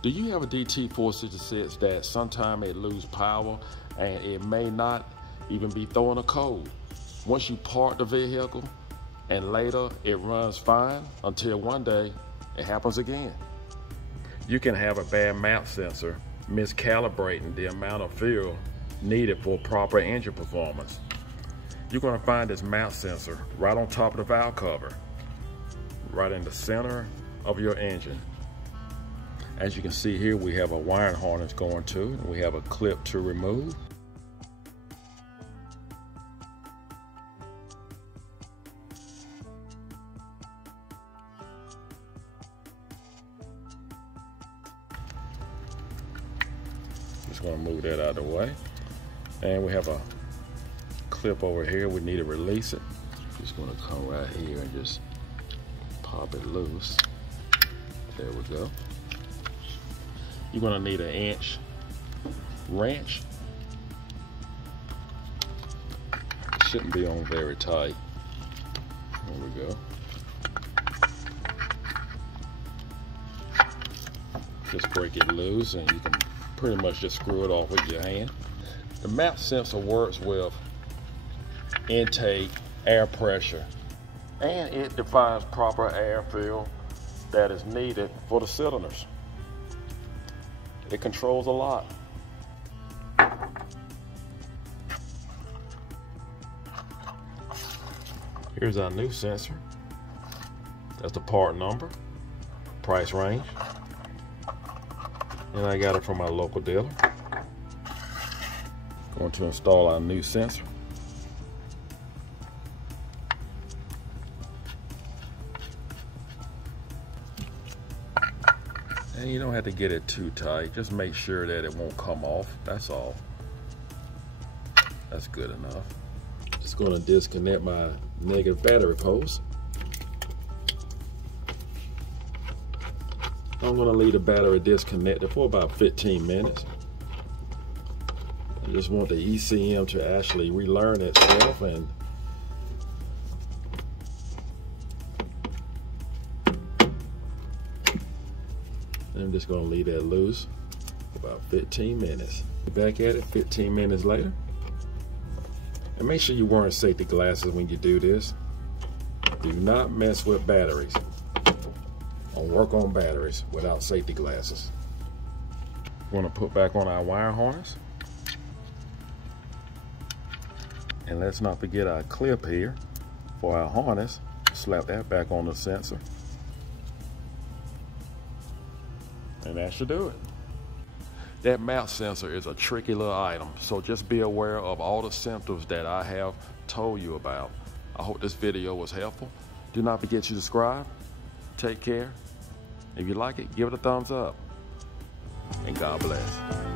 Do you have a DT466 that sometime it lose power and it may not even be throwing a code? Once you park the vehicle and later it runs fine until one day it happens again. You can have a bad MAP sensor miscalibrating the amount of fuel needed for proper engine performance. You're going to find this MAP sensor right on top of the valve cover, right in the center of your engine. As you can see here, we have a wiring harness going to, and we have a clip to remove. Just going to move that out of the way. And we have a clip over here. We need to release it. Just going to come right here and just pop it loose. There we go. You're going to need an inch wrench. It shouldn't be on very tight. There we go. Just break it loose and you can pretty much just screw it off with your hand. The MAP sensor works with intake air pressure, and it defines proper airfill that is needed for the cylinders. It controls a lot. Here's our new sensor. That's the part number, price range, and I got it from my local dealer. Going to install our new sensor. And you don't have to get it too tight. Just make sure that it won't come off. That's all. That's good enough. Just going to disconnect my negative battery post. I'm going to leave the battery disconnected for about 15 minutes. I just want the ECM to actually relearn itself, and I'm just going to leave that loose for about 15 minutes. Back at it 15 minutes later. And make sure you're wearing safety glasses when you do this. Do not mess with batteries or work on batteries without safety glasses. We're going to put back on our wire harness. And let's not forget our clip here for our harness. Slap that back on the sensor. And that should do it. That MAP sensor is a tricky little item, so just be aware of all the symptoms that I have told you about. I hope this video was helpful. Do not forget to subscribe. Take care. If you like it, give it a thumbs up. And God bless.